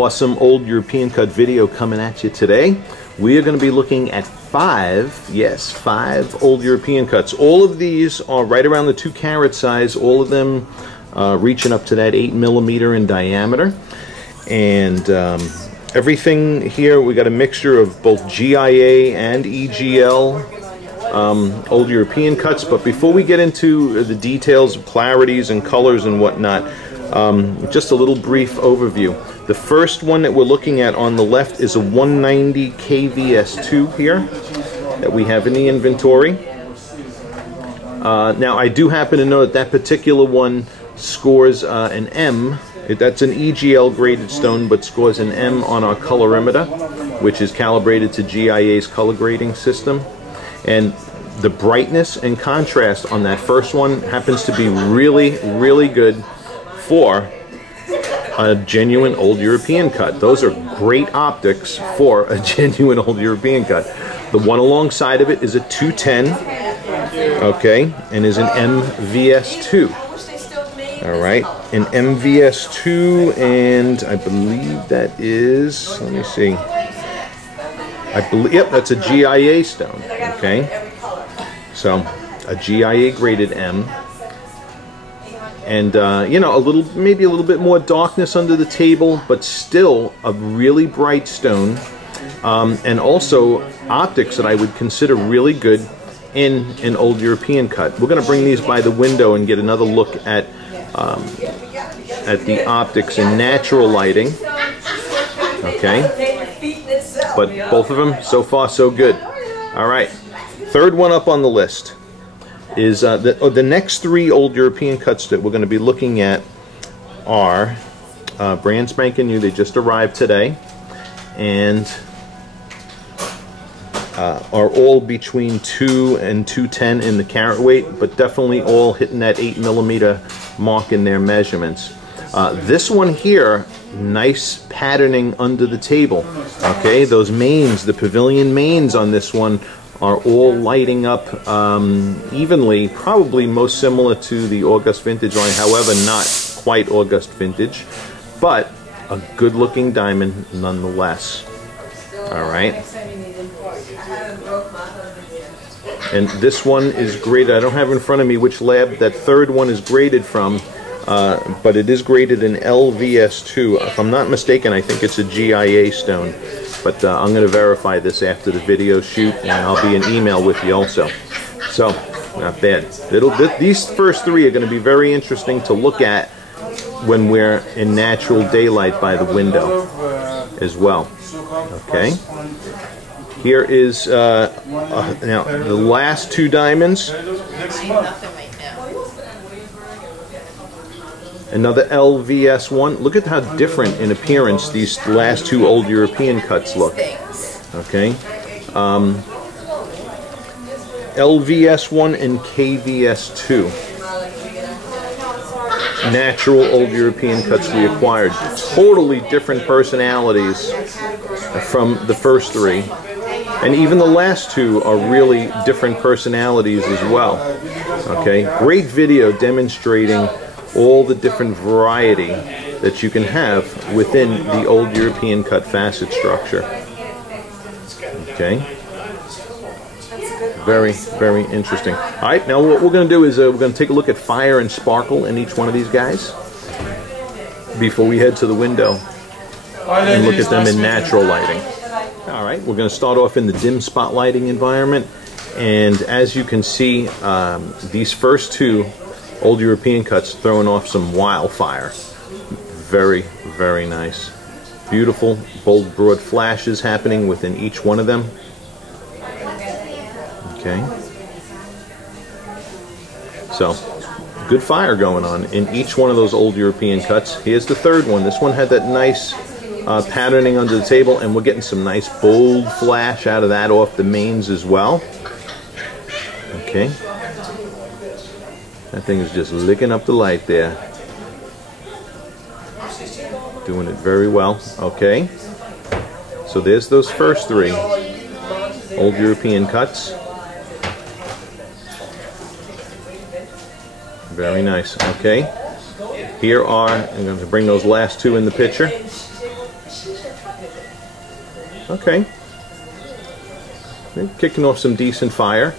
awesome old European cut video coming at you today. We are going to be looking at five old European cuts. All of these are right around the 2 carat size, all of them reaching up to that 8 millimeter in diameter. And everything here, we got a mixture of both GIA and EGL old European cuts. But before we get into the details of clarities and colors and whatnot, just a little brief overview. The first one that we're looking at on the left is a 190 KVS2 here that we have in the inventory. Now I do happen to know that that particular one scores an M. That's an EGL graded stone, but scores an M on our colorimeter, which is calibrated to GIA's color grading system. And the brightness and contrast on that first one happens to be really, really good for a genuine old European cut. Those are great optics for a genuine old European cut. The one alongside of it is a 210, okay, and is an MVS2. All right, an MVS2, and I believe that is, let me see, I believe, yep, that's a GIA stone, okay? So, a GIA graded M. And, you know, maybe a little bit more darkness under the table, but still a really bright stone. And also optics that I would consider really good in an old European cut. We're going to bring these by the window and get another look at the optics in natural lighting. Okay? But both of them, so far so good. All right. Third one up on the list is the next 3 old European cuts that we're going to be looking at are brand spanking new. They just arrived today, and are all between 2 and 210 in the carat weight, but definitely all hitting that 8 millimeter mark in their measurements. This one here, nice patterning under the table. Okay, those mains, the pavilion mains on this one, are all lighting up evenly, probably most similar to the August vintage line, however not quite August vintage, but a good looking diamond nonetheless. Alright, and this one is graded, I don't have in front of me which lab that third one is graded from, but it is graded in LVS2. If I'm not mistaken, I think it's a GIA stone. But I'm going to verify this after the video shoot, and I'll be in email with you also. So, not bad. These first 3 are going to be very interesting to look at when we're in natural daylight by the window as well. Okay. Here is now the last 2 diamonds. Another LVS1. Look at how different in appearance these last 2 old European cuts look. Okay. LVS1 and KVS2. Natural old European cuts we acquired. Totally different personalities from the first 3. And even the last 2 are really different personalities as well. Okay. Great video demonstrating all the different variety that you can have within the old European cut facet structure. Okay. Very, very interesting. Alright, now what we're going to do is we're going to take a look at fire and sparkle in each one of these guys before we head to the window and look at them in natural lighting. Alright, we're going to start off in the dim spotlighting environment, and as you can see, these first 2 old European cuts throwing off some wildfire. Very, very nice. Beautiful, bold, broad flashes happening within each one of them. Okay. So, good fire going on in each one of those old European cuts. Here's the third one. This one had that nice patterning under the table, and we're getting some nice bold flash out of that off the mains as well. Okay. That thing is just licking up the light there. Doing it very well. Okay. So there's those first 3 old European cuts. Very nice. Okay. Here are, I'm going to bring those last 2 in the picture. Okay. Kicking off some decent fire.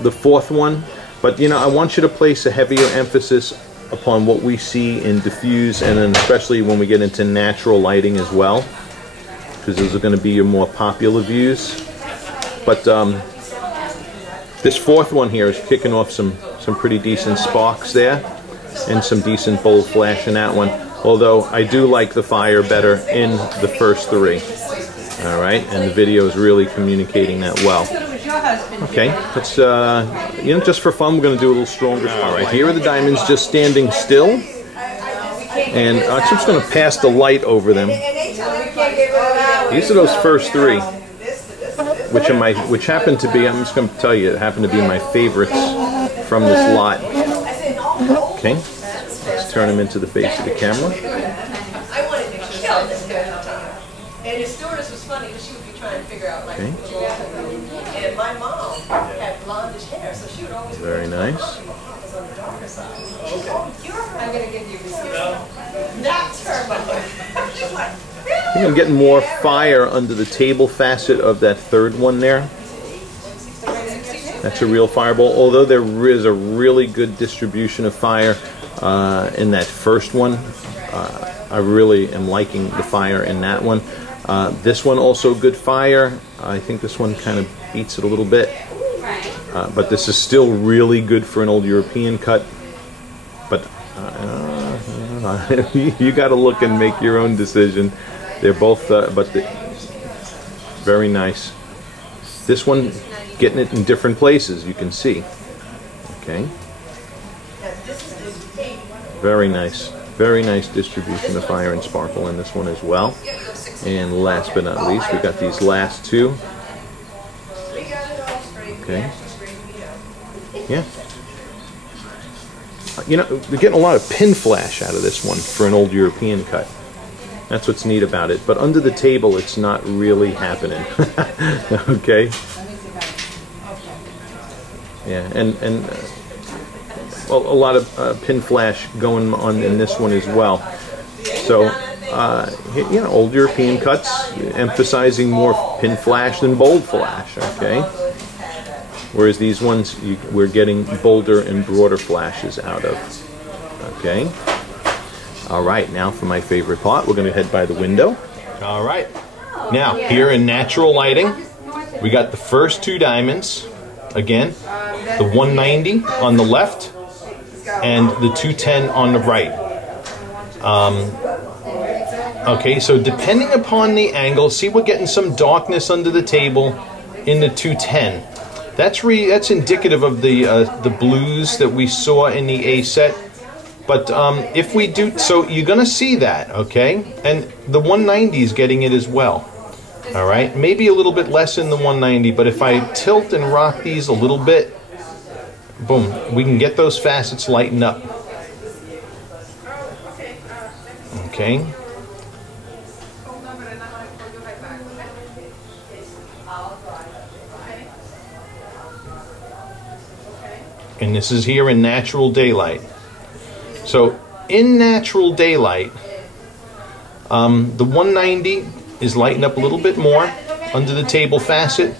The fourth one, but you know, I want you to place a heavier emphasis upon what we see in diffuse, and then especially when we get into natural lighting as well, because those are going to be your more popular views. But this fourth one here is kicking off some pretty decent sparks there, and some decent bold flash in that one. Although I do like the fire better in the first three. All right, and the video is really communicating that well. Okay, let's you know, just for fun, we're going to do a little stronger. All right, here are the diamonds just standing still, and I'm just going to pass the light over them. These are those first three, which happen to be, I'm just going to tell you, it happened to be my favorites from this lot. Okay, let's turn them into the face of the camera. And his stewardess was funny because she would be trying to figure out like, and my mom had blondish hair, so she would always. Very nice. Was on the darker side. I'm gonna give you this. That's her. She's like, I think I'm getting more fire under the table facet of that third one there. That's a real fireball, although there is a really good distribution of fire in that first one. I really am liking the fire in that one. This one also good fire. I think this one kind of beats it a little bit. But this is still really good for an old European cut. But you got to look and make your own decision. They're both, very nice. This one, getting it in different places, you can see. Okay. Very nice. Very nice distribution of fire and sparkle in this one as well. And last but not least, we got these last two. Okay. Yeah. You know, we're getting a lot of pin flash out of this one for an old European cut. That's what's neat about it. But under the table, it's not really happening. Okay. Yeah, and well, a lot of pin flash going on in this one as well. So, you know, old European cuts emphasizing more pin flash than bold flash. Okay. Whereas these ones, we're getting bolder and broader flashes out of. Okay. All right, now for my favorite part, we're going to head by the window. All right. Now, here in natural lighting, we got the first two diamonds. Again, the 190 on the left and the 210 on the right. Okay, so depending upon the angle, see, we're getting some darkness under the table in the 210. That's indicative of the blues that we saw in the A set. But if we do, so you're going to see that, okay? And the 190 is getting it as well. All right, maybe a little bit less in the 190, but if I tilt and rock these a little bit, boom, we can get those facets lighten up. Okay. And this is here in natural daylight. So in natural daylight, the 190 is lighting up a little bit more under the table facet.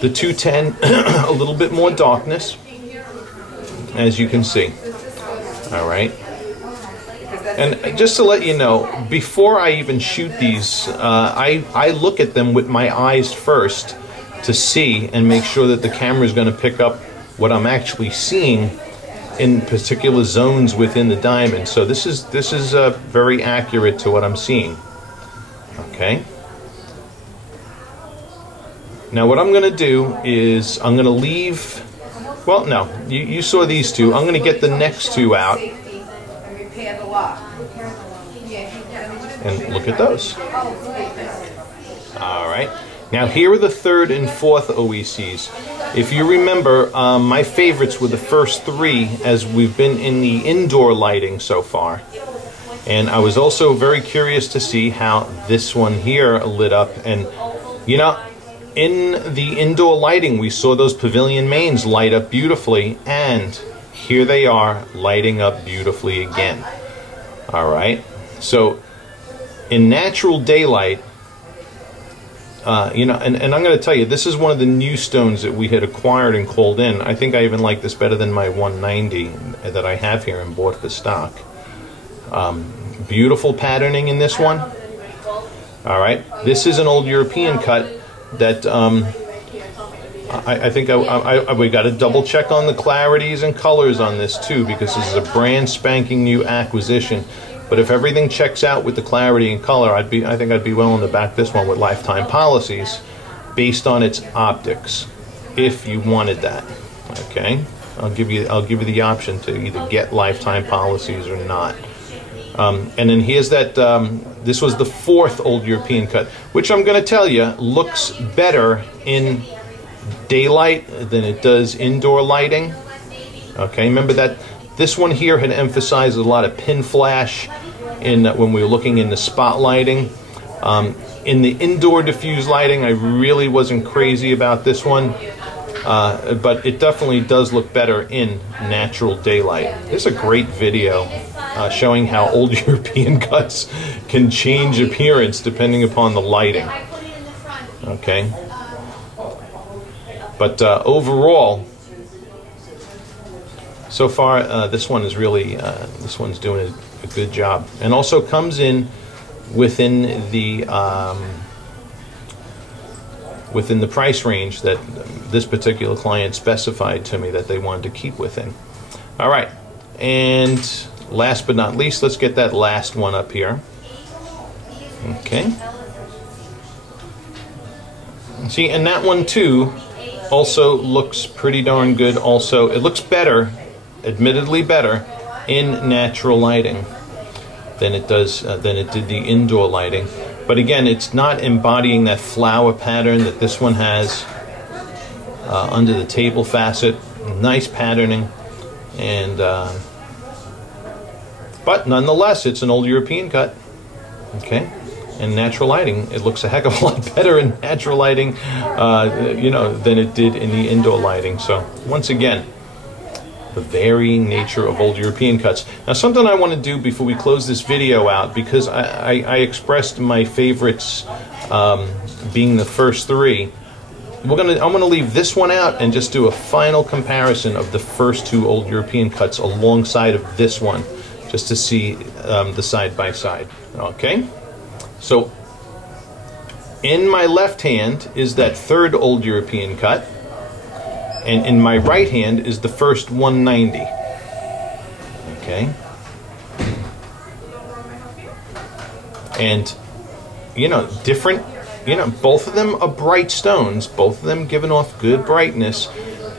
The 210, a little bit more darkness, as you can see. All right. And just to let you know, before I even shoot these, I look at them with my eyes first to see and make sure that the camera is going to pick up what I'm actually seeing in particular zones within the diamond. So this is very accurate to what I'm seeing. Okay. Now what I'm going to do is I'm going to leave. Well, no, you saw these two. I'm going to get the next two out. And look at those. All right. Now here are the third and fourth OECs. If you remember, my favorites were the first three as we've been in the indoor lighting so far. And I was also very curious to see how this one here lit up. And, you know, in the indoor lighting, we saw those pavilion mains light up beautifully. And here they are lighting up beautifully again. All right. So in natural daylight, you know, and I'm going to tell you, this is one of the new stones that we had acquired and called in. I think I even like this better than my 190 that I have here and bought for stock. Beautiful patterning in this one. All right, this is an old European cut that I think we got to double check on the clarities and colors on this too, because this is a brand spanking new acquisition. But if everything checks out with the clarity and color, I think I'd be willing to back this one with lifetime policies based on its optics, if you wanted that. Okay, I'll give you the option to either get lifetime policies or not. And then here's that, this was the 4th old European cut, which I'm going to tell you looks better in daylight than it does indoor lighting. Okay, remember that this one here had emphasized a lot of pin flash when we were looking in the spotlighting. In the indoor diffuse lighting, I really wasn't crazy about this one. But it definitely does look better in natural daylight. There's a great video showing how old European cuts can change appearance depending upon the lighting. Okay, but overall, so far this one is really this one's doing a good job, and also comes in within the price range that this particular client specified to me that they wanted to keep within. All right, and last but not least, let's get that last one up here. Okay. See, and that one too also looks pretty darn good. Also, it looks better, admittedly better, in natural lighting than it does than it did the indoor lighting. But again, it's not embodying that flower pattern that this one has under the table facet. Nice patterning, and but nonetheless, it's an old European cut. Okay, and natural lighting, it looks a heck of a lot better in natural lighting, you know, than it did in the indoor lighting. So once again, the varying nature of old European cuts. Now, something I want to do before we close this video out, because I expressed my favorites being the first 3. I'm gonna leave this one out and just do a final comparison of the first 2 old European cuts alongside of this one, just to see the side by side. Okay, so in my left hand is that 3rd old European cut, and in my right hand is the first 190. Okay, and you know, different. You know, both of them are bright stones, both of them giving off good brightness.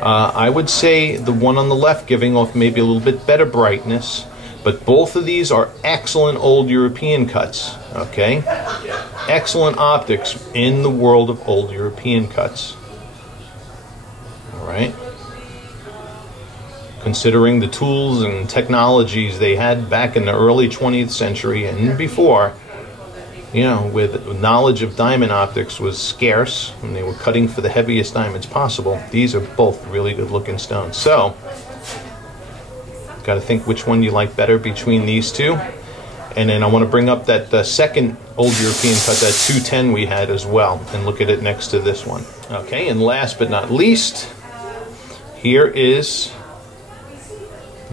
I would say the one on the left giving off maybe a little bit better brightness, but both of these are excellent old European cuts, okay? Excellent optics in the world of old European cuts. All right? Considering the tools and technologies they had back in the early 20th century and before, you know, with knowledge of diamond optics was scarce, and they were cutting for the heaviest diamonds possible. These are both really good looking stones. So, got to think which one you like better between these two. And then I want to bring up that second old European cut, that 210 we had as well, and look at it next to this one. Okay, and last but not least, here is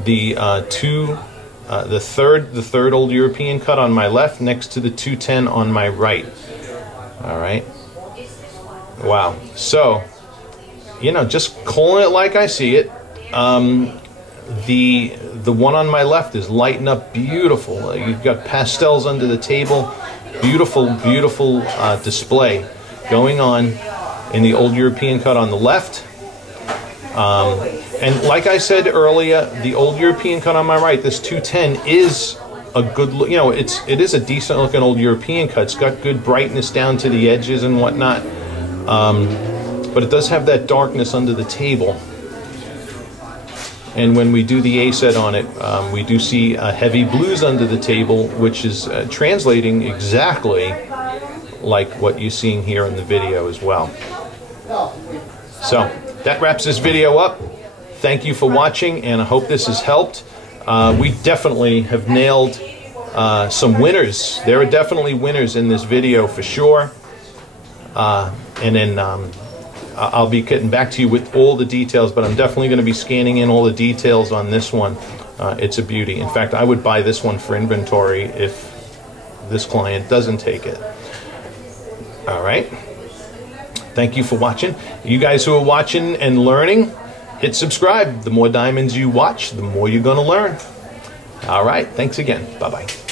the the third old European cut on my left, next to the 210 on my right. All right. Wow. So, you know, just calling it like I see it. The one on my left is lighting up beautiful. You've got pastels under the table. Beautiful, beautiful display going on in the old European cut on the left. And like I said earlier, the old European cut on my right, this 210 is a good look. You know, it is a decent looking old European cut. It's got good brightness down to the edges and whatnot, but it does have that darkness under the table. And when we do the A set on it, we do see heavy blues under the table, which is translating exactly like what you're seeing here in the video as well. So that wraps this video up. Thank you for watching, and I hope this has helped. We definitely have nailed some winners. There are definitely winners in this video for sure. And then I'll be getting back to you with all the details, but I'm definitely going to be scanning in all the details on this one. It's a beauty. In fact, I would buy this one for inventory if this client doesn't take it. All right. Thank you for watching. You guys who are watching and learning, hit subscribe. The more diamonds you watch, the more you're going to learn. All right. Thanks again. Bye-bye.